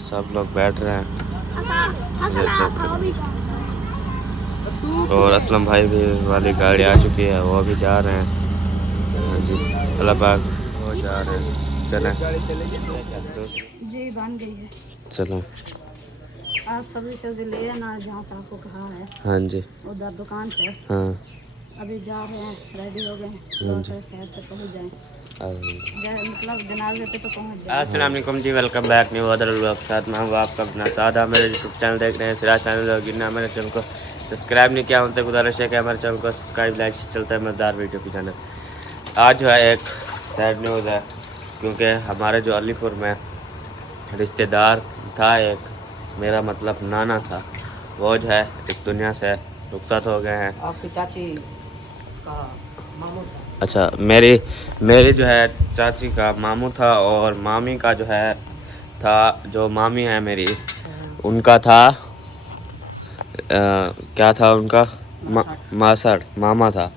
सब लोग बैठ रहे हैं और असलम भाई भी वाली गाड़ी आ चुकी है, वो भी जा रहे हैं। हाँ जी, अल्लाह पाक वो जा रहे हैं। चलें जी बन गई है। चलो आप सब्जी ले आना जहाँ से आपको कहा है। हाँ जी उधर दुकान से। हाँ अभी जा रहे हैं, रेडी हो गए हैं, खैर से पहुँच जाएँ। मतलब जनाजे पे तो पहुँच जाए। अस्सलाम वालेकुम जी, welcome back new other vlog के साथ मैं हूँ आपका अपना सादा। मेरे यूट्यूब चैनल देख रहे हैं, सिराज चैनल गिरना। मेरे चैनल को सब्सक्राइब नहीं किया, उनसे गुजारिश है कि हमारे चैनल को सब्सक्राइब लाइक से चलता है मज़ेदार वीडियो की चैनल। आज जो है एक सैड न्यूज़ है, क्योंकि हमारे जो अलीपुर में रिश्तेदार था, एक मेरा मतलब नाना था, वो जो है इस दुनिया से रुखसत हो गए हैं। आपकी चाची का मामू था। अच्छा, मेरी जो है चाची का मामू था, और मामी का जो है था, जो मामी है मेरी, उनका था क्या था उनका मासड़ मामा था,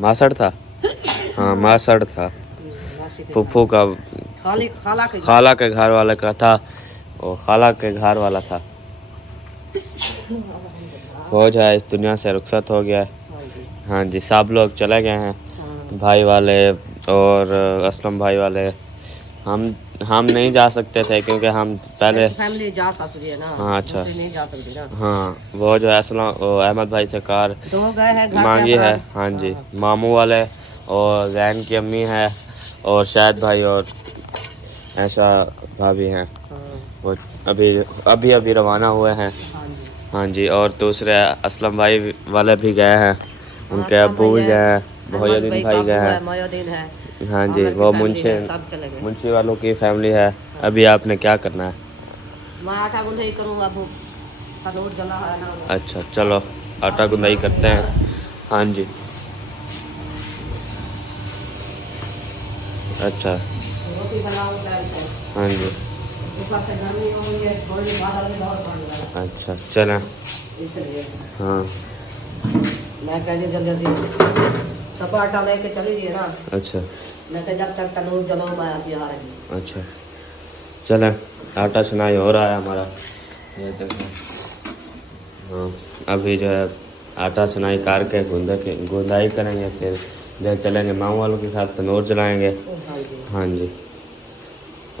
मासड़ था, हाँ मासड़ था, फूफू का खाला के घर वाले का था, और खाला के घर वाला था। वो जो है इस दुनिया से रुखसत हो गया। हाँ जी, सब लोग चले गए हैं, भाई वाले और असलम भाई वाले। हम नहीं जा सकते थे, क्योंकि हम पहले फैमिली जा सकती है ना। हाँ अच्छा नहीं जा सकती ना। हाँ, वो जो है असलम अहमद भाई से कार दो गए हैं घर मांगी है। के। हाँ जी, मामू वाले और जैन की अम्मी है, और शायद भाई और ऐसा भाभी हैं। वो अभी रवाना हुए हैं। हाँ जी, और दूसरे असलम भाई वाले भी गए हैं, उनके अब्बू भी गए हैं, मोहिउद्दीन भाई गए हैं। हाँ जी, वो मुंशी वालों की फैमिली है। अभी आपने क्या करना है? मैं आटा गुंदाई करूँगा, अब तनूर जला है ना। अच्छा चलो, आटा गुंदाई करते हैं। हाँ जी अच्छा रोटी बनाऊंगा। हाँ जी ऊपर से गर्मी हो गई है, थोड़ी बादल भी बहुत बन रहा है, अच्छा चलें। इसलिए हाँ मैं कह दी जल्दी सब आटा लेके चली गई ना। अच्छा मैं कह जब तक तनूर जलो मैं अभी आ रही। अच्छा चलें, आटा सुनाई हो रहा है हमारा, ये देखें। हाँ, अभी जो है आटा सुनाई कार के गुंदाई करेंगे, फिर जो चलेंगे मामू वालों के साथ तनूर जलाएंगे। हाँ जी,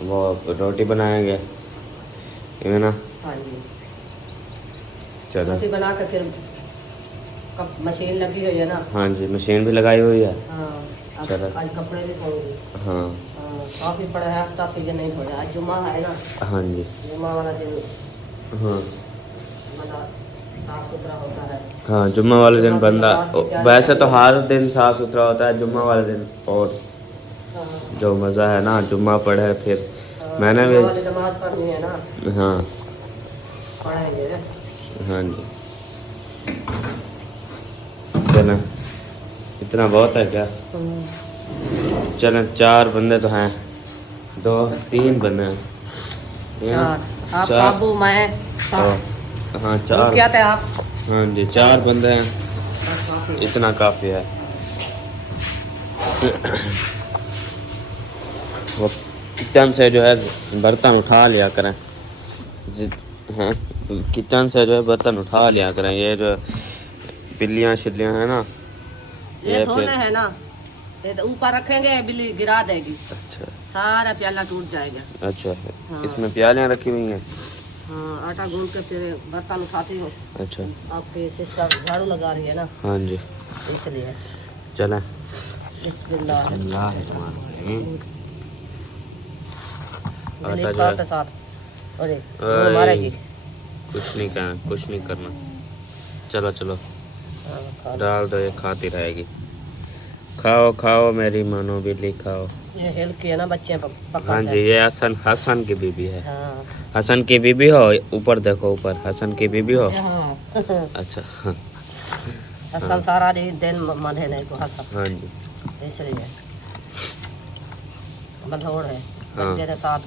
वो रोटी बनाएंगे, है ना। हाँ जी, चलो रोटी बना के फिर मशीन लगी हुई है ना। हाँ जी, मशीन भी लगाई हुई है। हाँ, चलो आज कपड़े भी धोऊंगी। हाँ काफ़ी पड़ा है, हफ्ता फिर नहीं धोया, आज जुम्मा है ना। हाँ जी जुम्मा वाला दिन हाँ मतलब साफ सुथरा होता है। हाँ, जुम्मा वाले दिन बंदा, वैसे तो हर दिन साफ़ सुथरा होता है, जुम्मा वाले दिन और जो मज़ा है ना, जुम्मा पढ़े फिर मैंने भी नमाज पढ़नी है ना। हाँ पढ़ेंगे। हाँ जी, चलें, इतना बहुत है क्या? चलें, 4 बंदे तो हैं, 3 बंदे हैं, आप बाबू मैं हाँ 4 क्या थे आप? हाँ जी, 4 बंदे हैं, इतना काफ़ी है। वो किचन से जो है बर्तन उठा लिया करें। हाँ, किचन से जो है बर्तन उठा लिया करें, ये जो बिल्लियाँ शिल्लियाँ हैं ना, ये धोने है ना, ये तो ऊपर रखेंगे, बिल्ली गिरा देगी। अच्छा सारा प्याला टूट जाएगा। अच्छा हाँ। इसमें प्यालियाँ रखी हुई हैं। हाँ, आटा गूंद के फिर बर्तन उठाती हो। अच्छा, आपकी सिस्टर झाड़ू लगा रही है ना। हाँ जी, इसलिए चलें। आटा के साथ कुछ नहीं करना, चलो चलो डाल दो, ये खाती रहेगी। खाओ खाओ मेरी मानो बिल्ली खाओ। ये हेल्थ की है ना, बच्चे हाँ जी, ये हसन की बीबी है। हाँ। हसन की बीबी हो, ऊपर देखो, ऊपर हसन की बीबी हो। हाँ। अच्छा हाँ हसन सारा दिन मधे नहीं को हसन। हाँ जी, इसलिए बंधोड़ है। हाँ। बच्चे के साथ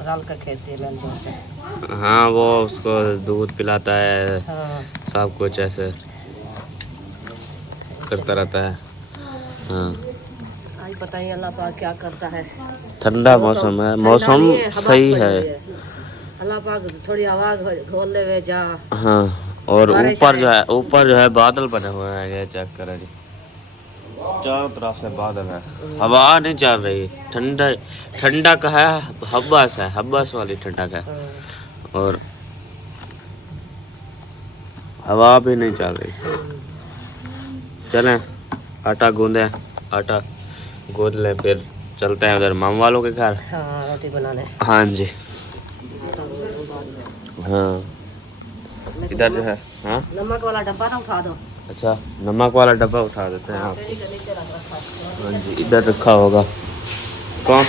रल कर खेलती है मिलजुल। हाँ, वो उसको दूध पिलाता है। हाँ। सब कुछ ऐसे करता रहता है। हाँ भाई पता ही अल्लाह पाक क्या करता है। ठंडा मौसम है, मौसम ठंडा नहीं है, हवा सही पड़ी है। हुई अल्लाह पाक थोड़ी हवा घोल ले जा। हाँ, और बारिश ऊपर जो है बादल बने हुए हैं, ये चेक करें जी, चारों तरफ से बादल है, हवा नहीं चल रही, ठंडा ठंडा का है, हब्बस वाली ठंडक है, और हवा भी नहीं चल रही। चलें आटा गूंदे, आटा गूंद लें, फिर चलते हैं उधर मामा वालों के घर। हाँ, रोटी बनाने। हाँ जी, हाँ इधर जो है। हाँ, नमक वाला डब्बा ना उठा दो। अच्छा, नमक वाला डब्बा उठा देते हैं आप। सीढ़ी के नीचे रख रखा है। हाँ जी, इधर रखा होगा। कौन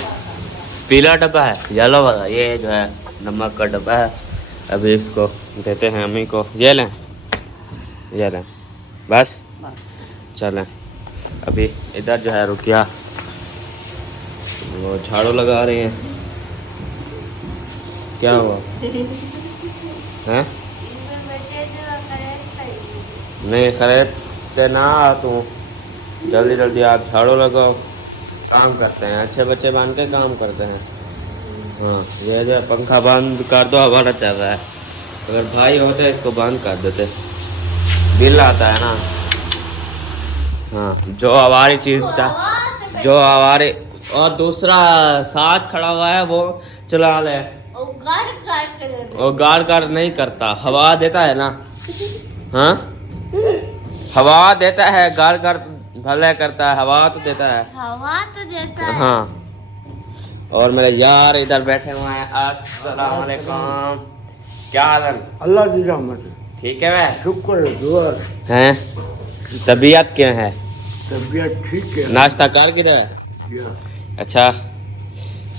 पीला डब्बा है, येलो वाला, ये जो है नमक का डब्बा है। अभी इसको देते हैं अम्मी को, ये लें बस। चलें, अभी इधर जो है रुकिया वो झाड़ू लगा रही हैं। क्या हुआ हैं? नहीं खरीदते ना, तू जल्दी जल्दी आप झाड़ू लगाओ, काम करते हैं, अच्छे बच्चे बन के काम करते हैं। हाँ, ये जो पंखा बंद कर दो, हमारा चल रहा है। अगर भाई होते इसको बंद कर देते, बिल आता है ना। हाँ, जो हमारी चीज़ जो हमारे, और दूसरा साथ खड़ा हुआ है वो चला ले, और गाड़ नहीं करता, हवा देता है ना। हाँ, हवा देता है, गाड़ भले करता है, हवा तो देता है। हाँ, और मेरे यार इधर बैठे हुए हैं। अस्सलाम वालेकुम, क्या हाल है? अल्लाह की रहमत है। ठीक है मैं, शुक्र है, दुआ हैं? तबीयत क्या है? तबीयत ठीक है। नाश्ता कर किधर? या, अच्छा,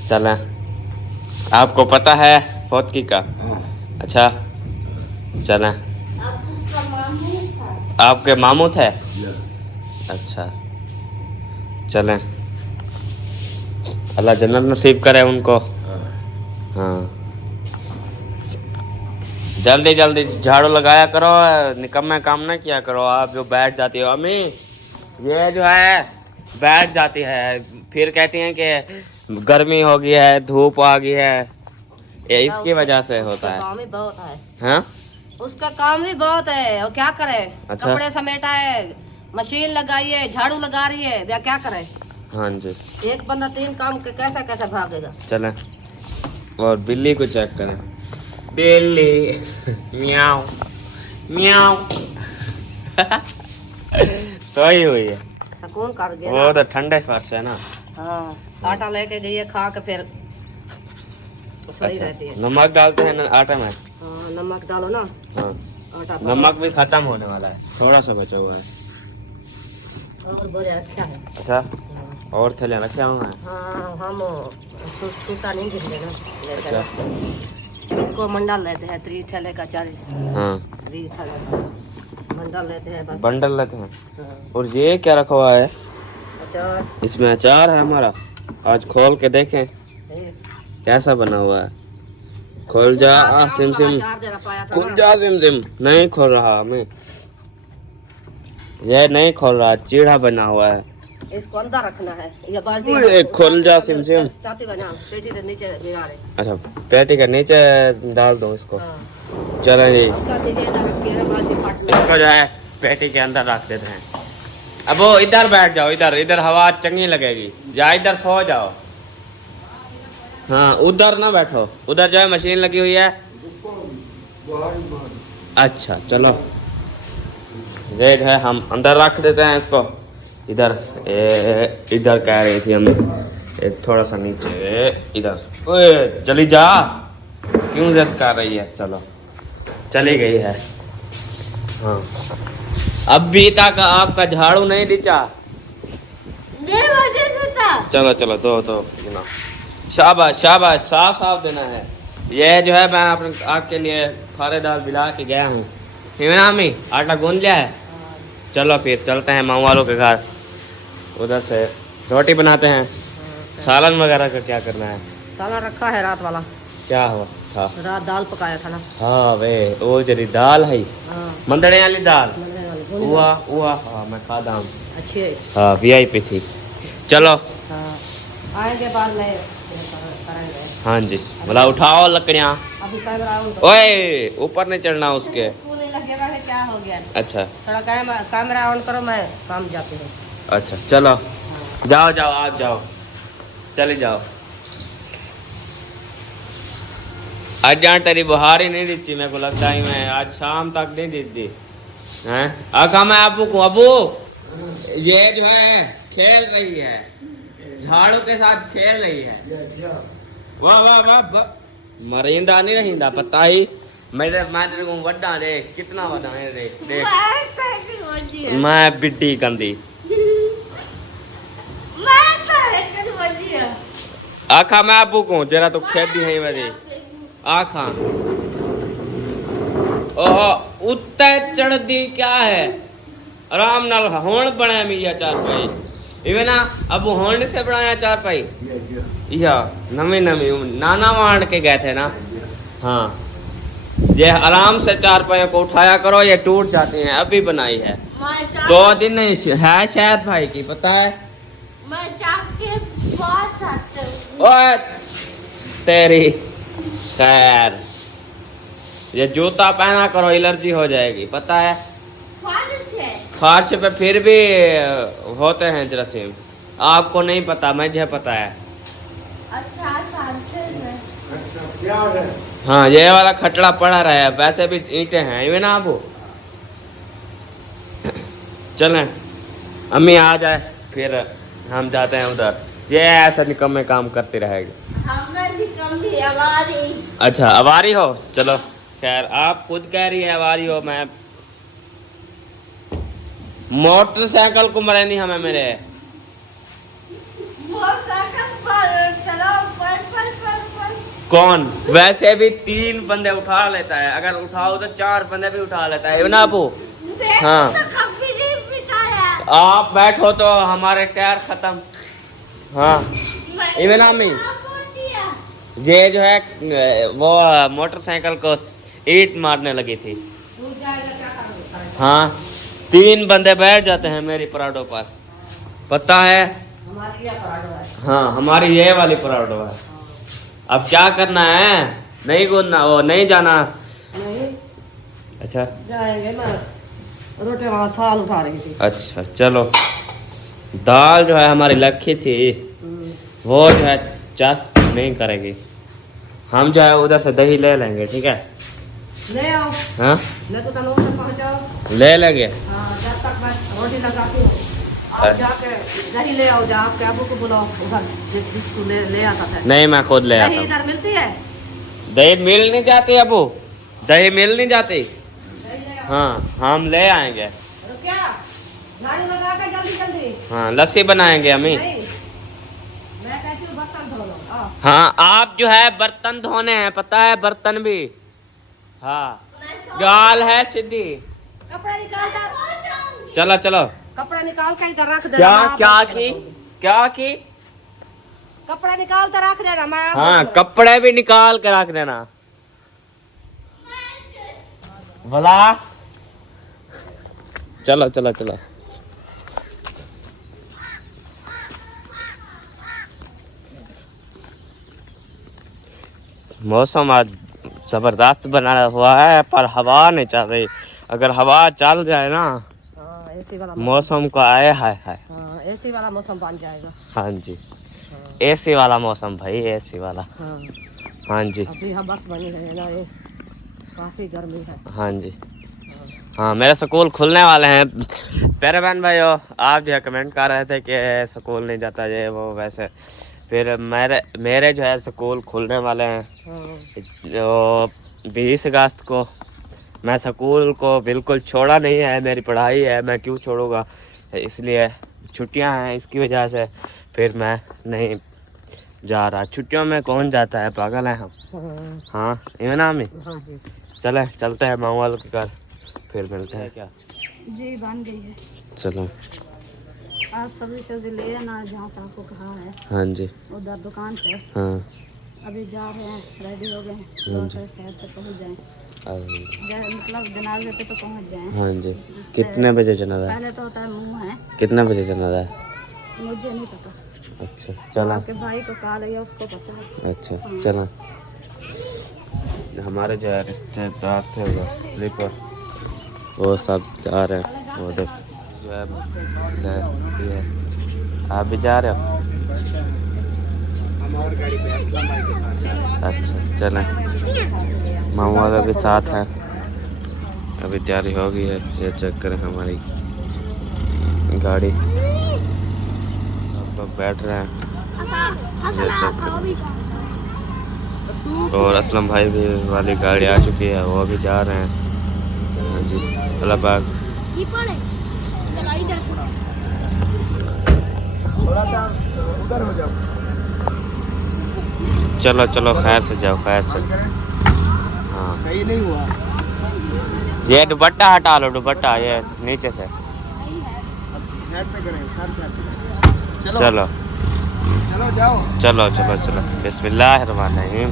चलें, आपको पता है फौतकी का? हाँ, अच्छा, चलें, आपके मामू थे? या, अच्छा, चलें, अल्लाह जन्नत नसीब करे उनको। हाँ। हाँ, जल्दी जल्दी झाड़ू लगाया करो, निकम्मे काम ना किया करो। आप जो बैठ जाती हो अम्मी, ये जो है बैठ जाती है, फिर कहती हैं कि गर्मी हो गई है, धूप आ गई है, ये इसकी वजह से होता है। काम ही बहुत है। हाँ, उसका काम भी बहुत है, और क्या करे? अच्छा। कपड़े समेटा है, मशीन लगाई है, झाड़ू लगा रही है, क्या क्या करे? हाँ जी, एक बंदा 3 काम के कैसे कैसे भागेगा? चलें, और बिल्ली को चेक करें। बिल्ली म्याऊ म्याऊ सोई हुई है, सुकून कर गया वो ना। तो ठंडे फर्श है ना। हाँ, आटा लेके गई है, खा के फिर सही अच्छा, रहती है। नमक डालते हैं ना आटे में? हाँ, नमक डालो ना, हाँ, आटा नमक भी खत्म होने वाला है, थोड़ा सा बचा हुआ है। और बोरे रखा है। अच्छा, और थैले रखे हुए हैं? हाँ, हम सूटा नहीं गिरने ना लेते अच्छा, हैं। इनको मंडल लेते हैं, 3 ठेले का 4 हाँ, 3 ठेले का मंडल लेते हैं बस। बंडल लेते हैं। हाँ, और ये क्या रखा हुआ है? अचार इसमें अचार है हमारा, आज खोल के देखें है। कैसा बना हुआ है। खोल जा सिम सिम, अचार देना पाया था खुल ना। जा सिम सिम, नहीं खोल रहा हमें, ये नहीं खोल रहा, चीढ़ा बना हुआ है। इसको अंदर रखना है, ये बाल्टी ओए, खुल जा सिम सिम। चाहती बना पेटी के नीचे भिगा दे। अच्छा, पेटी के नीचे डाल दो इसको। हाँ, चलो जी, उसका नीचे इधर रखी है, बाल्टी फाट ना। इसको जो है पेटी के अंदर रख देते हैं। अब वो इधर बैठ जाओ, इधर इधर हवा चंगी लगेगी, या इधर सो जाओ। हाँ, उधर ना बैठो, उधर जो है मशीन लगी हुई है। अच्छा, चलो, ये जो है हम अंदर रख देते हैं इसको। इधर इधर कह रही थी हमें, एक थोड़ा सा नीचे इधर। ओए चली जा, क्यों जिद कर रही है? चलो, चली गई है। हाँ, अब भी तक आपका झाड़ू नहीं दिचा। चलो चलो, दो ना, शाबाश शाबाश, साफ साफ देना है। ये जो है मैं अपने आपके लिए खारे दाल बिला के गया हूँ। हिमनामी आटा गूंद लिया है। चलो फिर चलते हैं मामा वालों के घर, उधर से रोटी बनाते हैं। सालन वगैरह का क्या करना है? साला रखा है रात वाला। क्या हुआ था? रात दाल पकाया था ना। हाँ वे, वो जरी दाल है, हाँ, मंदड़े वाली दाल। मंदे वाली भुनी हुआ हुआ, हाँ मैं खाता हूँ। अच्छी है। हाँ, VIP थी। चलो हाँ आएंगे बाद में करेंगे। हाँ जी, बोला उठाओ लकड़ियाँ। अभी कैमरा ऑन ओए ऊपर नहीं चढ़ना उसके। नहीं लगेगा है, क्या हो गया? अच्छा थोड़ा कैमरा ऑन करो, मैं काम जाती हूँ। अच्छा चलो हाँ। जाओ जाओ आप जाओ, चले जाओ। आज जहाँ तेरी बुहार ही नहीं दी, मेरे को लगता है मैं आज शाम तक नहीं दी हैं। आका मैं अबू को, अबू ये जो है खेल रही है, झाड़ू के साथ खेल रही है। वाह वाह वाह वाह, मरिंदा नहीं रहिंदा पता ही। मैं तेरे को वड्डा देख, कितना वड्डा है देख। मैं बिड्डी कंदी आखा मैं अबू को, तेरा तो खेती है मेरी आखा। ओहो उत्ते चढ़ दी क्या है, आराम नाल होण बने मिया चार पाई इवे ना। अब होण से बनाया चार पाई या नवी नवी नाना वांड के गए थे ना। हाँ ये आराम से चार पाइयों को उठाया करो, ये टूट जाती हैं। अभी बनाई है 2 दिन नहीं है शायद भाई की, पता है। ओए तेरी खैर, ये जूता पहना करो, एलर्जी हो जाएगी पता है। फार्श पे फिर भी होते हैं जरासीम, आपको नहीं पता, मुझे पता है। हाँ ये वाला खटड़ा पड़ा रहा है, वैसे भी ईंटें हैं इवे ना। अब चलें अम्मी आ जाए फिर हम जाते हैं उधर। ये ऐसा निकम्मे काम करती रहेगी। अच्छा अवारी हो, चलो खैर आप खुद कह रही है अवारी हो। मैं मोटरसाइकिल को मरे नहीं हमें मेरे। कौन वैसे भी 3 बंदे उठा लेता है, अगर उठाओ तो 4 बंदे भी उठा लेता है ना अबू। हाँ आप बैठो तो हमारे टायर खत्म। हाँ इवन आमी ये जो है वो मोटरसाइकिल को ईंट मारने लगी थी। हाँ 3 बंदे बैठ जाते हैं मेरी पराठों पर, पता है। हाँ हमारी ये वाली पराठो है। अब क्या करना है, नहीं कूदना, वो नहीं जाना। नहीं अच्छा जाएंगे, मैं रोटी वाला थाल उठा रही थी। अच्छा चलो, दाल जो है हमारी लखी थी वो जो है चास नहीं करेगी। हम जो है उधर से दही ले लेंगे, ठीक है। ले आओ। हाँ मैं तो तनूर तक पहुंच जाओ। ले लेंगे। हाँ जब तक मैं रोटी लगाती हूँ आप जाके दही ले आओ। जा आपके अबू को बुलाओ उधर, जिसको ले आता था। नहीं मैं खुद ले आता दही हूँ। इधर मिलती है। दही मिल नहीं जाती अबू, दही मिल नहीं जाती। दही ले आओ। हाँ हम ले आएंगे। क्या झाड़ू लगा के जल्दी जल्दी। हाँ लस्सी बनाएंगे अम्मी। नहीं मैं कहती हूँ बर्तन धो लो। आओ। हाँ आप जो है बर्तन धोने हैं, पता है, बर्तन भी। हाँ गाल है सीधी। कपड़ा निकाल कर। चलो चलो कपड़ा निकाल के इधर रख देना। क्या मैं क्या आप की क्या की। कपड़ा निकाल कर रख देना। मैं आप हाँ कपड़े भी निकाल के रख देना भला। चलो चलो चलो मौसम आज जबरदस्त बना हुआ है, पर हवा नहीं चल रही। अगर हवा चल जाए ना एसी वाला मौसम को आए हाय हाय। हाँ एसी वाला मौसम बन जाएगा। हाँ जी एसी वाला मौसम भाई, एसी वाला। हाँ हाँ जी अभी हम बस बनी है ना, ये काफी गर्मी है। हाँ जी हाँ मेरे स्कूल खुलने वाले हैं। प्यारे बहन भाइयों, आप जो है कमेंट कर रहे थे कि स्कूल नहीं जाता ये वो वैसे, फिर मेरे जो है स्कूल खुलने वाले हैं जो 20 अगस्त को। मैं स्कूल को बिल्कुल छोड़ा नहीं है, मेरी पढ़ाई है, मैं क्यों छोड़ूंगा। इसलिए छुट्टियां हैं, इसकी वजह से फिर मैं नहीं जा रहा। छुट्टियों में कौन जाता है, पागल है हम। हाँ इमना में चले चलते हैं माओवाल के घर, फिर मिलते हैं। क्या जी बन गई है। चलो आप सब्जी ले आना जहाँ से आपको कहा है। हाँ जी उधर दुकान से। हाँ अभी जा रहे हैं, रेडी हो गए हैं, खैर से पहुँच जाएं। मतलब जनाजे पे तो पहुँच जाएं। हाँ जी कितने बजे जनाजा है? पहले तो होता है मुँह है। कितने बजे जनाजा है? मुझे नहीं पता। अच्छा चला। आपके भाई को कहा लगे उसको पता है। अच्छा चला। हमारे जो है रिश्तेदार थे उधर पर वो सब जा रहे हैं वो उधर जो है आप भी जा रहे हो? हमारी गाड़ी पे असलम भाई के साथ जा रहे हैं। अच्छा चलें। मामू वाला भी साथ है। अभी तैयारी हो गई है, ये चेक करें हमारी गाड़ी, सब लोग बैठ रहे हैं, ये चेक करें। और असलम भाई भी वाली गाड़ी आ चुकी है, वो भी जा रहे हैं। हाँ जी अल्लाह पाक। थोड़ा सा उधर हो जाओ। चलो चलो खैर से जाओ, खैर से। हाँ सही नहीं हुआ। ये दुपट्टा हटा लो, दुपट्टा ये नीचे से। साइड पे करें, साइड से। चलो चलो चलो जाओ। चलो चलो चलो बिस्मिल्लाहिर्रहमानिर्रहीम।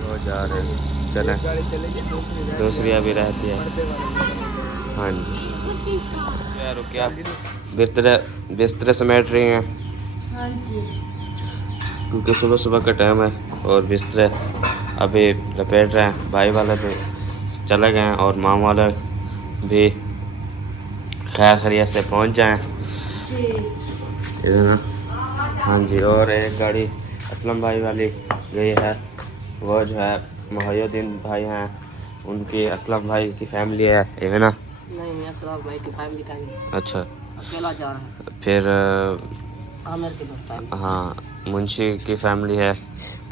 वो जा रहे हैं, चले। गाड़ी चलेगी दूसरी अभी रहती है। हाँ जी क्या रुकिया, बिस्तरे समेट रही हैं हाँ जी। क्योंकि सुबह सुबह का टाइम है और बिस्तरे अभी लपेट रहे हैं। भाई वाले भी चले गए हैं और मामा वाले भी खैर खैरियत से पहुंच जाएं इधर ना। हाँ जी और एक गाड़ी असलम भाई वाली गई है, वो जो है मोहिउद्दीन भाई हैं, उनकी असलम भाई की फैमिली है ये ना। नहीं असलम भाई की फैमिली का नहीं, अच्छा अकेला जा रहा है। फिर आमिर की दोस्त। हाँ मुंशी की फैमिली है,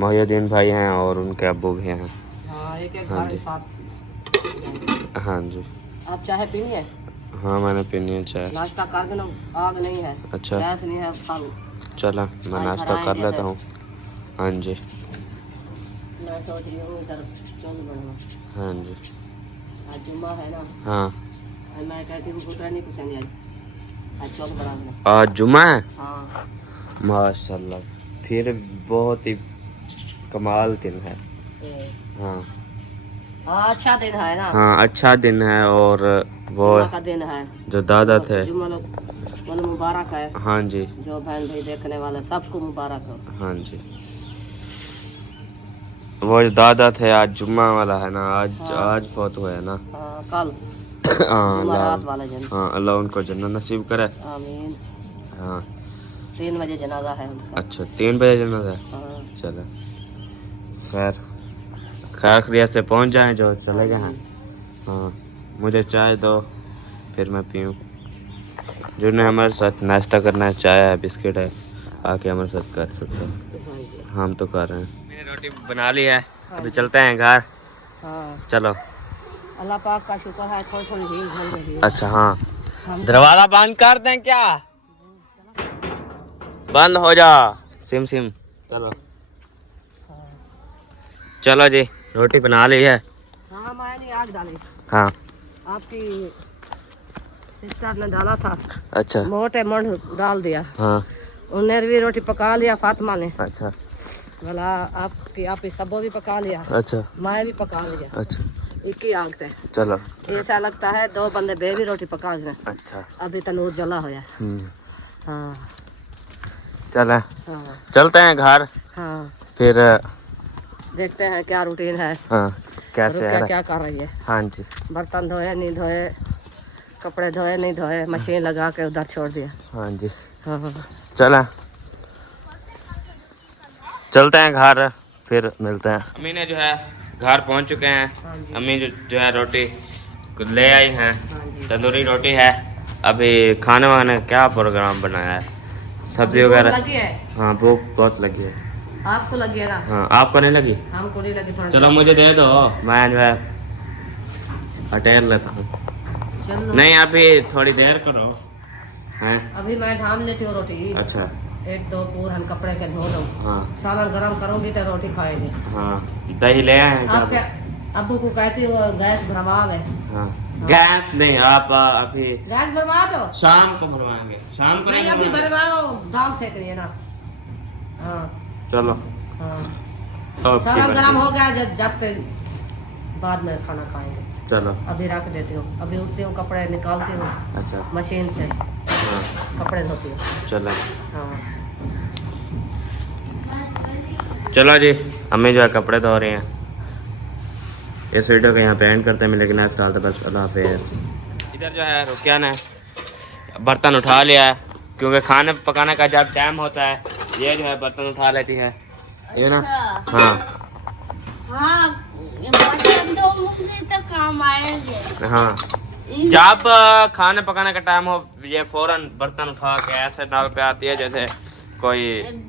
मोहिउद्दीन भाई हैं और उनके अब्बू भी हैं। हाँ एक एक हाँ गाड़ी जी। साथ। हाँ जी आप चाय पीनी है? हाँ मैंने पीनी है चाय। नाश्ता कर देना, आग नहीं है, अच्छा गैस नहीं है, खा लो। चला मैं नाश्ता कर लेता हूँ। हाँ जी मैं सोच रही हूँ इधर चल बढ़ना। हाँ जी आज जुम्मा है ना, हाँ और मैं कहती हूँ पुत्रा नहीं पसंद आज चौक बना देना। आज जुम्मा है। हाँ माशाल्लाह फिर बहुत ही कमाल दिन है। हाँ हाँ अच्छा दिन है ना। हाँ अच्छा दिन है और वो जुम्मा का दिन है, जो दादा थे। जुम्मा मतलब मुबारक है। हाँ जी जो बहन भाई देखने वाले सबको मुबारक हो। हाँ जी वो जो दादा थे आज जुम्मा वाला है ना, आज हाँ। आज फौत हुआ है ना। हाँ कल हाँ जुमेरात अल्लाह वाले दिन। हाँ अल्लाह उनको जन्नत नसीब करे। आमीन। हाँ 3 बजे जनाजा है उनका। अच्छा 3 बजे जन्नत है। हाँ चलो खैर खैर खैरियत से पहुंच जाएं जो चले गए हैं। हाँ मुझे चाय दो फिर मैं पीऊँ। जिन्हें हमारे साथ नाश्ता करना है, चाय है बिस्किट है, आके हमारे साथ कर सकते हैं। हम तो कर रहे हैं। मैंने रोटी बना ली है, अभी चलते हैं घर। हाँ चलो अल्लाह पाक का शुक्र है, थोड़ी थोड़ी भीड़ हो रही है। अच्छा हाँ दरवाजा बंद कर दें क्या? बंद हो जा सिम सिम। चलो चलो जी रोटी बना ली है। हाँ मैंने आग डाली, हाँ आपकी सिस्टर ने डाला था। अच्छा मोटे मन डाल दिया। हाँ उन्हें भी रोटी पका लिया फातिमा ने। अच्छा बोला आपकी आप सबो भी पका लिया, अच्छा मैं भी पका लिया। अच्छा एक ही आग से चलो ऐसा लगता है 2 बंदे बे भी रोटी पका रहे हैं। अच्छा अभी तनूर जला हुआ है। हम्म हाँ चले हाँ चलते हैं घर हाँ फिर। देखते हैं क्या रूटीन है, हाँ कैसे रुकिया है? क्या कर रही है। हाँ जी बर्तन धोए नहीं धोए, कपड़े धोए नहीं धोए, मशीन लगा के उधर छोड़ दिया। हाँ जी हाँ हाँ चलें चलते हैं घर फिर मिलते हैं। अम्मी ने जो है घर पहुंच चुके हैं। अम्मी जो है रोटी ले आई हैं, तंदूरी रोटी है। अभी खाने वाने क्या प्रोग्राम बनाया है, सब्जी वगैरह? लगी है। हाँ भूख बहुत लगी है। आपको लगी है ना? हाँ आपको नहीं लगी? हमको नहीं लगी थोड़ा। चलो मुझे दे दो, मैं जो है अटेर लेता हूँ। चलो नहीं अभी थोड़ी देर करो हैं। अभी मैं ढाम लेती हूँ रोटी। अच्छा 1-2 पूर हम कपड़े के धो दो, हाँ सालन गरम करूँगी तो रोटी खाएंगे। हाँ दही ले आए हैं आप क्या? क्या अब्बू को कहती हो गैस भरवा है? हाँ गैस नहीं, आप अभी गैस भरवा दो। शाम को भरवाएंगे, शाम को नहीं अभी भरवाएंगे। भरवाओ, दाल सेक रही है ना। हाँ चलो हाँ ओके सालन गरम बच्चे। हो गया, जब पे बाद में खाना खाएंगे। चलो अभी रख देती हूँ, अभी उठती हूँ कपड़े निकालती हूँ अच्छा मशीन से, कपड़े धोती हूँ। चलो हाँ चलो जी, हमें जो है कपड़े धो रहे हैं। इस वीडियो को यहाँ पे एंड करते हैं, मिलेंगे नेक्स्ट डालते बस। अल्लाह हाफिज़। इधर जो है रुकिया ने बर्तन उठा लिया है, क्योंकि खाने पकाने का जब टाइम होता है ये जो है बर्तन उठा लेती है, ये ना। हाँ हाँ, बर्तन तो मुझे तो काम आएंगे। हाँ, जब खाने पकाने का टाइम हो ये फौरन बर्तन उठा के ऐसे डाल पे आती है जैसे कोई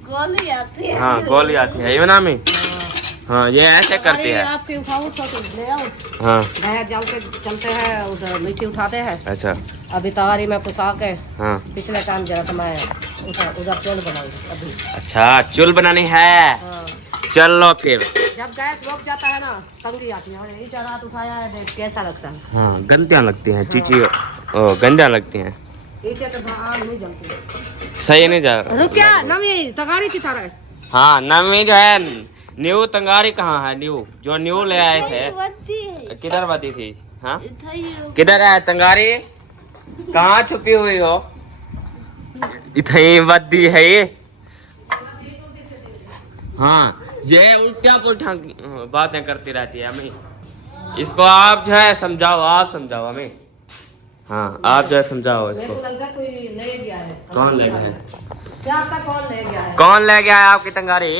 गोली आती है। हाँ गोली आती है, ये ना मी। हाँ ये ऐसे करती अरे है। आपके उठाओ तो ले आओ। हाँ बाहर जाल के चलते हैं, उधर मिट्टी उठाते हैं। अच्छा अभी तगारी में पुसा के हाँ पिछले टाइम जरा तो मैं उधर चूल बनाऊंगी अभी। अच्छा, चूल बनानी है। हाँ। चलो फिर। जब गैस रुक जाता है ना तंगी आती है, और यही रात उठाया है, कैसा लगता है। हाँ गंदियाँ लगती हैं चीची, ओ गंदियाँ लगती हैं, ईंटें तो बाहर नहीं जलती। सही नहीं जा रुक क्या नवी तगारी की तरह। हाँ नमी जो है न्यू तंगारी कहाँ है? न्यू जो ले आए थे किधर बती थी? हाँ किधर है तंगारी? कहाँ छुपी हुई हो? इतनी बद्दी है ये। हाँ ये उल्टा पुल्टा बातें करती रहती है हमें। इसको आप जो है समझाओ, आप समझाओ हमें। हाँ आप जो है समझाओ इसको। मेरे को लगता है कोई ले गया है। कौन ले गया है? क्या पता कौन ले गया है? कौन ले गया है आपकी तंगारी?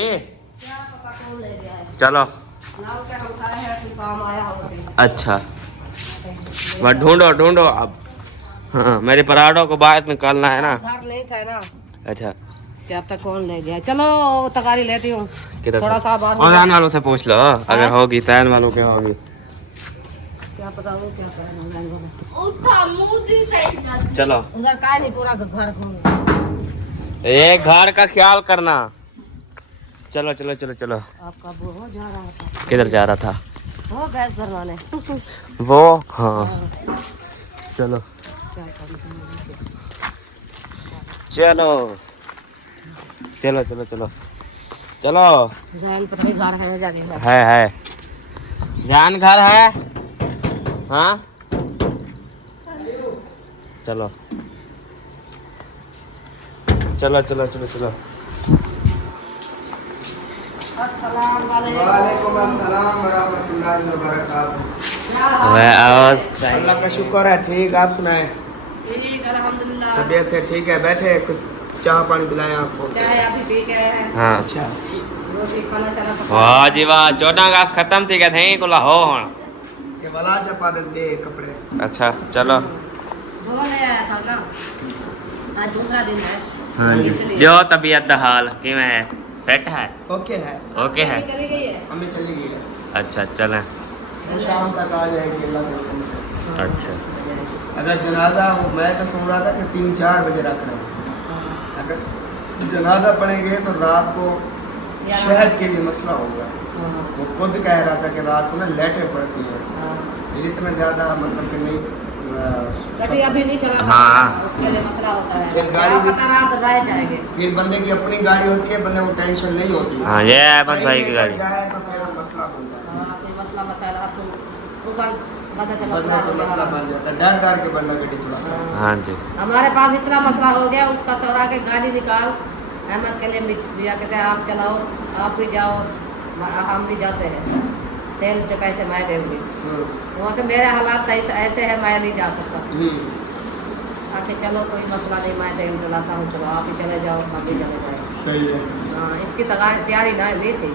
क्या पता कौन ले गया है? चलो नाव के हम उठाए हैं, कोई काम आया होगा। अच्छा बस ढूंढो ढूंढो अब। हाँ मेरे पराठों को बाहर निकालना है ना। घर नहीं था ना। अच्छा क्या पता कौन ले गया। चलो तगारी लेती हूँ। किधर? थोड़ा सा बाहर हो और जाए। वालों से पूछ लो अगर होगी, सैन वालों के होगी। क्या पता वो क्या करेगा। उठा मुंह दी जाए। चलो उधर का नहीं, पूरा घर घूम। ये घर का ख्याल करना। चलो चलो चलो चलो। आपका वो हो जा रहा था। किधर जा रहा था? वो गैस भरवाने। वो हाँ चलो क्या करूं? चलो चलो चलो चलो चलो। जैन पता नहीं घर है जाके। है जान घर है। हाँ चलो चलो चलो चलो चलो। अस्सलाम वालेकुम। वालेकुम अस्सलाम वरहमतुल्लाहि वबरकातुहू। अल्लाह अल्लाह का शुक्र है, ठीक। आप सुनाए? ठीक अल्हम्दुलिल्लाह। तबीयत से ठीक है? बैठे कुछ चाय पानी पिलाएं आपको? चाय अभी पी के आए हैं। हाँ अच्छा रोटी खाना चला पका। वाह जी वाह, 14 अगस्त खत्म थी क्या थे को हो हुण। ये वाला चपा दे कपड़े। अच्छा चलो। वो ले आया था ना, आज दूसरा दिन है। हाँ जी इसलिए। जो तबीयत दा हाल कि मैं फिट है? ओके है। ओके है। चली गई है। हमें चली गई है, अच्छा चलें। वो शाम तक आ जाएगी अल्लाह के हुक्म से। अच्छा अगर जनाजा हो, मैं तो सुन रहा था कि 3-4 बजे रख रहे हैं। अगर जनाजा पड़ेंगे तो रात को शहद के लिए मसला होगा। वो खुद कह रहा था कि रात को ना लेटें पड़ती हैं, फिर इतना ज़्यादा मतलब कि नहीं कभी अभी नहीं चला। हाँ। उसके लिए मसला होता है। फिर गाड़ी क्या भी- पता रात रह जाएंगे। फिर बंदे की अपनी गाड़ी होती है, बंदे को टेंशन नहीं होती। हाँ ये है बस भाई की कहीं गाड़ी। लेकर जाए तो फिर मसला बनता है। हाँ, कोई मसला मसाला तो ऊपर बदल मसला बंदा हो को मसला गया। बन जाता है, डर डर के बंदा गाड़ी चलाता है। हाँ जी हमारे पास इतना मसला हो गया, उसका सौरा के गाड़ी निकाल अहमद के लिए भैया कहते हैं आप चलाओ, आप भी जाओ, हम भी जाते हैं, तेल के पैसे मैं देंगी। वहाँ के मेरे हालात ऐसे है, मैं नहीं जा सकता। आके चलो कोई मसला नहीं, मैं तेल दिलाता हूँ, चलो आप ही चले जाओ, हम भी चले जाए। सही है। हाँ, इसकी तैयारी नहीं थी,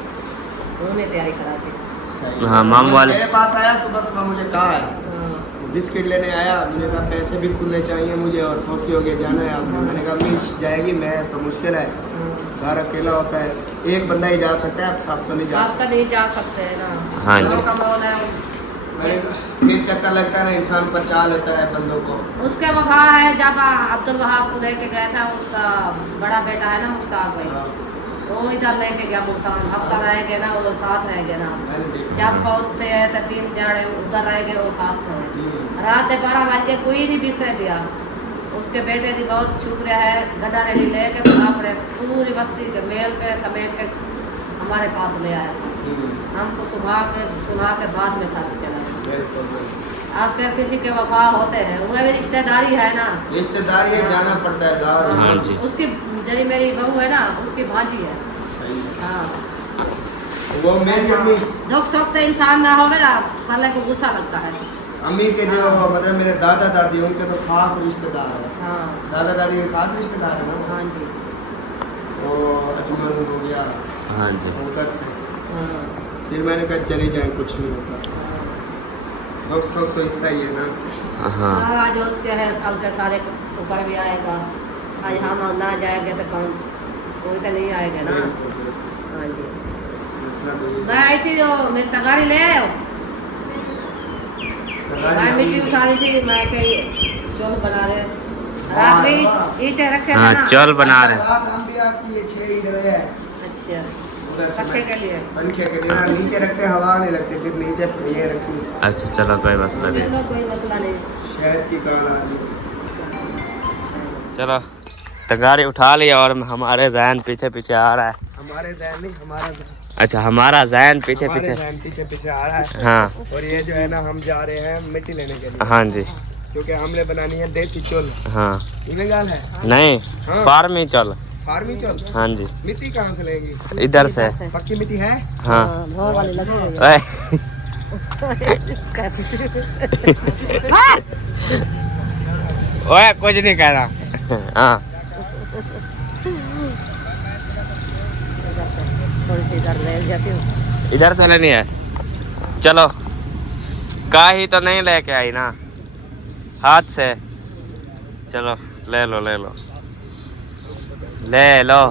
उन्होंने तैयारी करा थी। सही हाँ, माम वाले- मेरे पास आया सुबह सुबह, मुझे कहा है हाँ, बिस्किट लेने आया। मैंने कहा पैसे भी खुले चाहिए मुझे और फोकी हो गया जाना है आपने। मैंने कहा मिल जाएगी, मैं तो मुश्किल है, घर अकेला होता है, एक बंदा ही जा सकता है, आप सब तो नहीं जा रास्ता नहीं जा सकते है ना। हाँ जी। लोगों का मौल है। मैंने कहा, फिर चक्कर लगता है ना, इंसान बचा लेता है बंदों को। उसके वफा है, जब अब्दुल वहाब को लेके गया था, उसका बड़ा बेटा है ना मुश्ताक भाई, वो इधर लेके गया मुल्तान, हफ्ता रह गए ना, वो साथ रह गए ना। मैंने देखा। जब फौत थे तो 3 दिहाड़े उधर रह गए, वो साथ थे। रात के 12 बजे कोई नहीं बिस्तर दिया। उसके बेटे की बहुत शुक्रिया है, गड्ढा रेडी लेके अपने पूरी बस्ती के मेल के समेत के हमारे पास ले आया था। हमको सुबह के बाद में था चला। आजकल किसी के वफा होते हैं, वो भी रिश्तेदारी है ना, रिश्तेदारी है, जाना पड़ता है दार। हाँ जी। उसकी जरी मेरी बहू है ना, उसकी भाजी है। सही है। हाँ, वो मेरी अम्मी, दुख सुख तो इंसान ना होवे ना, पहले को गुस्सा लगता है। अम्मी के जो मतलब मेरे दादा दादी, उनके तो खास रिश्तेदार है। हाँ दादा दादी के खास रिश्तेदार है ना। हाँ जी। तो अजमल हो गया हाँ जी। उधर से, हाँ फिर मैंने कहा चली जाए, कुछ नहीं होता। दुख सुख तो हिस्सा ही है ना। हाँ आज होत के है, कल के सारे ऊपर भी आएगा। आज हम ना जाएंगे तो कौन, कोई तो नहीं आएगा ना। हाँ जी। मसला तो ये मैं आई थी, जो मेरी तगारी ले आयो, मैं मिट्टी उठा रही थी, मैं कही चल बना रहे, रात में ईंटें रखे थे हाँ, ना। चल बना रहे। रात हम भी आपकी ये 6 इधर है अच्छा, उधर से पक्के के लिए। पंखे के लिए ना नीचे रखते, हवा नहीं लगती, फिर नीचे ये रखी। अच्छा चलो कोई मसला नहीं। चलो कोई मसला नहीं। शहद की काल आ गई। चलो तगारी उठा लिया और हमारे जहन पीछे पीछे आ रहा है। हमारे जहन नहीं, हमारा जहन। अच्छा हमारा जहन पीछे हमारे पीछे। जहन पीछे पीछे आ रहा है। हाँ और ये जो है ना, हम जा रहे हैं मिट्टी लेने के लिए, हाँ जी। क्योंकि हमने बनानी है देसी चुल। हाँ इन्हें गाल है नहीं, हाँ। फार्म ही चल। फार्मी चुल। हाँ जी, मिट्टी कहाँ से लेंगी? इधर से। पक्की मिट्टी है? हाँ भोर वाली लगी हुई ओए, ओए कुछ नहीं कह रहा। हाँ थोड़ी सी इधर ले जाती हूँ। इधर से लेनी है। चलो काही तो नहीं लेके आई ना हाथ से। चलो ले लो ले लो ले लो।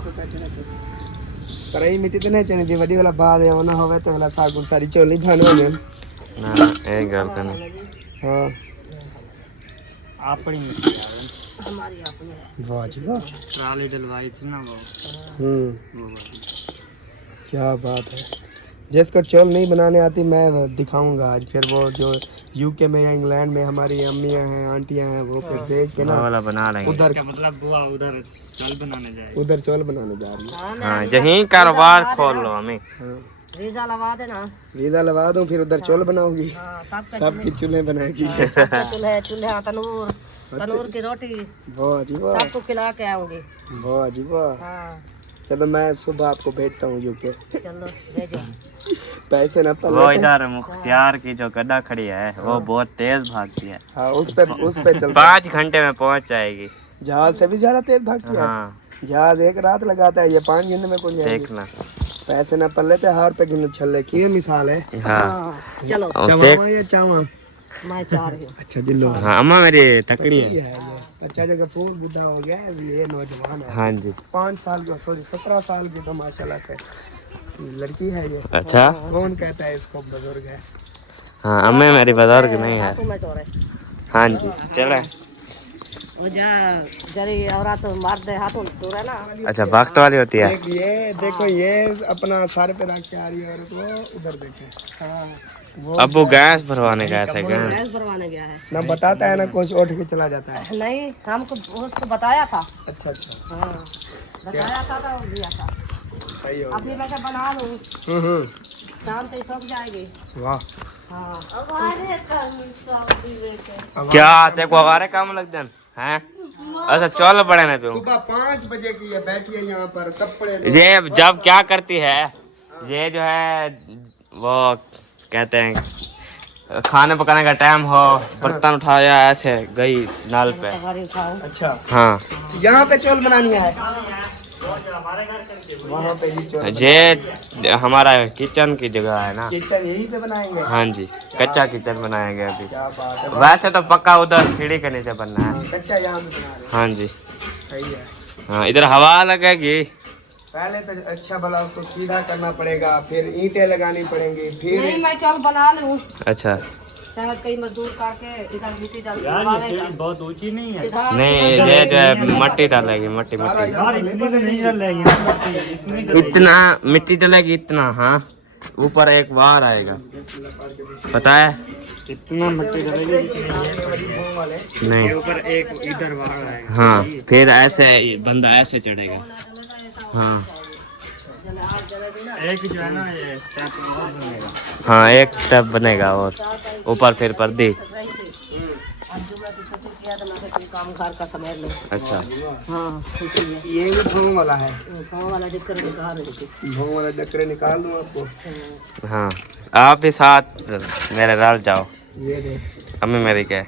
पर ये मिट्टी तो नहीं चाहिए, बड़ी वाला बाद है, वरना होवे तो वाला साग सारी चोली धानो में। ना एक गल करनी। हाँ अपनी हमारी अपनी है। वाह जी वाह। ट्राली डलवाई थी ना वो हम्म, वाली। क्या बात है। जिसको चोल नहीं बनाने आती, मैं दिखाऊंगा आज। फिर वो जो यूके में या इंग्लैंड में हमारी अम्मियाँ हैं, आंटियाँ हैं, वो फिर देख के वो ना वाला बना लेंगे। उधर क्या मतलब बुआ उधर चल बनाने जाए। उधर चोल बनाने जा रही है। हाँ यहीं कारोबार खोल लो हमें। हाँ, वीजा लगा देना। वीजा लगा दूं, फिर उधर चोल बनाऊंगी। हाँ, सबका सबकी चूल्हे बनाएगी। चूल्हे चूल्हे तनूर, तनूर की रोटी वाह जी वाह। सबको खिला के आऊंगी। वाह जी वाह। हाँ चलो मैं सुबह आपको भेजता हूँ यूके। चलो भेजो। पैसे ना वो पल्ले। इधर मुख्तियार की जो गड्ढा खड़ी है वो बहुत तेज भागती है। हाँ, उस पे चलते। 5 घंटे में पहुंच जाएगी। जहाज से भी ज्यादा तेज भागती है। हाँ जहाज एक रात लगाता है, ये 5 घंटे में पहुंच जाएगी। देखना। पैसे ना पल्ले ते हार पे गिन छल्ले की ये मिसाल है। हाँ हाँ चलो और चवावा या चावा? मैं चाह रही हूँ। अच्छा जिल्लो हाँ अम्मा मेरी तकड़ी है। ये है ये। अच्छा जगह फोन बुढ़ा हो गया है, ये नौजवान है। हाँ जी। 5 साल की, सॉरी 17 साल की, तो माशाल्लाह से लड़की है ये। अच्छा कौन कहता है इसको बुजुर्ग है? हाँ अम्मा मेरी बुजुर्ग नहीं है। हाथों में टोरे। हाँ जी चले। वो जा जरी औरत तो मार दे हाथों टोरे ना। अच्छा वक्त वाली होती है। देख ये देखो, ये अपना सर पे रख के आ रही है औरत को, उधर देखे। हाँ वो अब वो गैस भरवाने गया था गैस। गैस भरवाने गया है। ना बताता है ना कुछ, उठ के चला जाता है। नहीं हमको उसको बताया था। अच्छा अच्छा, हाँ बताया था तो दिया था। सही हो अपनी बेटा बना लूँ, हम्म, शाम से सूख जाएगी। वाह। हाँ क्या देखो हमारे काम लग जान हैं। अच्छा चल पड़े ना तू। सुबह 5 बजे की ये बैठी है यहाँ पर, कपड़े धो- ये जब क्या करती है, ये जो है वो कहते हैं खाने पकाने का टाइम हो, बर्तन उठाया ऐसे गई नल पे। उठाओ। अच्छा, हाँ यहाँ पे चोल बनानी है, वहाँ पे ही चोल। ये हमारा किचन की जगह है ना। किचन यहीं पे बनाएंगे? हाँ जी कच्चा किचन बनाएंगे अभी। क्या बात है। वैसे तो पक्का उधर सीढ़ी के नीचे बनना है। कच्चा यहाँ पे बना रहे हाँ जी हैं। सही है। हाँ इधर हवा लगेगी। पहले तो अच्छा भला उसको सीधा करना पड़ेगा, फिर ईंटें लगानी पड़ेंगी, फिर नहीं मैं चल बना लूँ, अच्छा शायद कई मजदूर करके इधर मिट्टी डाल के यार ये बनाएगा। सीढ़ी बहुत ऊंची नहीं है सीधा नहीं ये जो है मट्टी डालेगी मट्टी सारा मट्टी यहाँ यार पर इतनी तो नहीं चल रही है इसमें इतना मिट्टी डलेगी इतना। हाँ ऊपर एक बार आएगा पता है। इतना मिट्टी डलेगी घूम वाले। नहीं ऊपर एक इधर बाहर आएगा। हाँ फिर ऐसे बंदा ऐसे चढ़ेगा। हाँ एक जो है ना ये स्टेप और बनेगा। हाँ एक स्टेप बनेगा और ऊपर फिर पर्दी। अब जुम्मे की छुट्टी किया तो मैं कोई काम घर का समय लो। अच्छा हाँ इसीलिए ये भी भोंग वाला है। गाँव वाला दिक्कत निकाल रही थी। भोंग वाला डकरे निकाल दूँ आपको। हाँ आप भी साथ मेरे रल जाओ। ये देख अम्मी मेरी के।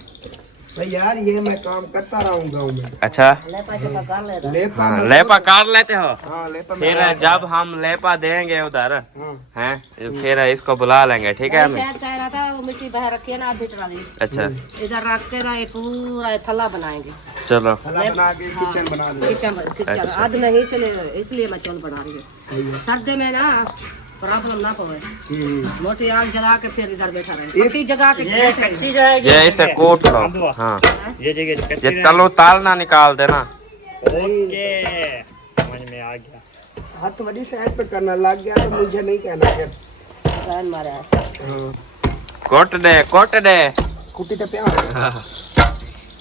भाई यार ये मैं काम करता रहा हूँ गाँव में। अच्छा ले पैसे का कर ले रहा। लेपा हाँ लेपा काट लेते हो। हाँ लेपा में फिर जब हम लेपा देंगे उधर हाँ हैं फिर इसको बुला लेंगे ठीक है हमें। शायद कह रहा था वो मिट्टी बह रखी है ना आधी ट्राली अच्छा इधर रख के ना ये पूरा ये थल्ला बनाएंगे। चलो थला बना के किचन बना दो। किचन आज नहीं इसलिए मैं चौल बना रही हूँ। सही है। सर्दी में ना प्रॉब्लम ना पवे। मोटी आग जला के फिर इधर बैठा रहे। इस- पक्की जगह के ये कच्ची जाएगी। ये इसे कोट लो। हाँ ये जगह कच्ची ये तलो ताल ना निकाल देना। ओके समझ में आ गया। हाथ वाली साइड पे करना लग गया तो मुझे नहीं कहना फिर। फैन मारा है। हाँ कोट दे कुटी तो प्यार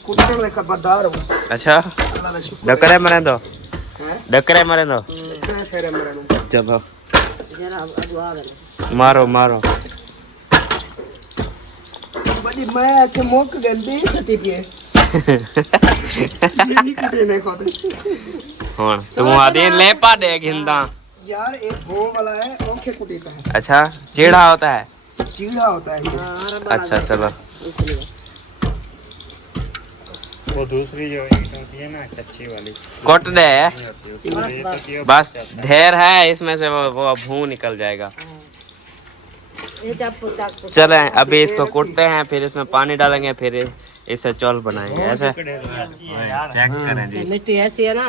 कुटी तो मैं खबरदार हूँ। अच्छा अल्लाह का शुक्र डकरे मरे दो है। डकरे मरे दो। इतना सारे मेरा नु। चलो जरा अब आ गए। मारो मारो। बड़ी मैं के मुक गंदी सटी पिए। ये नहीं कुटी नहीं खाते। हाँ तुम आदि लेपा दे घिंदा। यार एक भोंग वाला है ओखे कुटी का है। अच्छा चीड़ा होता है। चीड़ा होता है ये। अच्छा चलो इसलिए वो दूसरी जो ईंट होती है ना कच्ची वाली कोट दे ये बस ढेर है इसमें से वो भू निकल जाएगा। ये जब चले अभी इसको कूटते हैं फिर इसमें पानी डालेंगे फिर इससे चौल बनाएंगे ऐसे। चेक करें जी मिट्टी ऐसी है ना।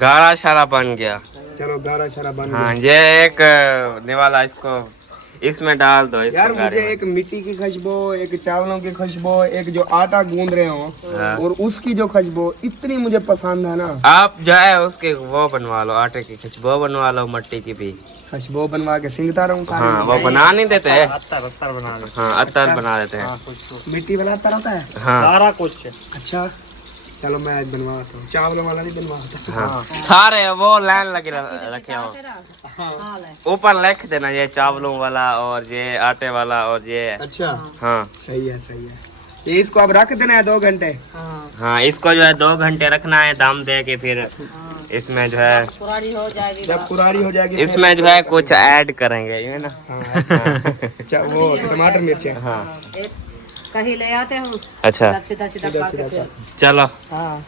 गाढ़ा शारा बन गया। चलो गारा शरा बन हाँ गया। ये एक निवाला इसको इसमें डाल दो इसको यार गाड़ी मुझे में। एक मिट्टी की खुशबू, एक चावलों की खुशबू, एक जो आटा गूंद रहे हो हाँ। और उसकी जो खुशबू इतनी मुझे पसंद है ना। आप जो है उसके वो बनवा लो आटे की खुशबू बनवा लो मट्टी की भी। खुशबू बनवा के सिंगता रहूं सारी। हाँ वो बना नहीं देते हैं। अत्तर बना लो। हाँ अत्तर बना देते हैं। मिट्टी वाला आता रहता है। हाँ सारा कुछ अच्छा चलो मैं आज बनवाता हूँ। चावलों वाला नहीं बनवाता। हाँ सारे वो लाइन लगे रखे हो हाल है। ऊपर लिख देना ये चावलों वाला और ये आटे वाला और ये अच्छा हाँ सही है सही है। ये इसको अब रख देना है 2 घंटे। हाँ हाँ इसको जो है 2 घंटे रखना है दम दे के फिर इसमें जो है पुरानी हो जाएगी जब पुरानी हो जाएगी इसमें जो है कुछ ऐड करेंगे ये ना। हाँ, वो टमाटर मिर्चें। हाँ एक कहीं ले आते हूँ अच्छा सीधा सीधा काट के फिर। चलो हाँ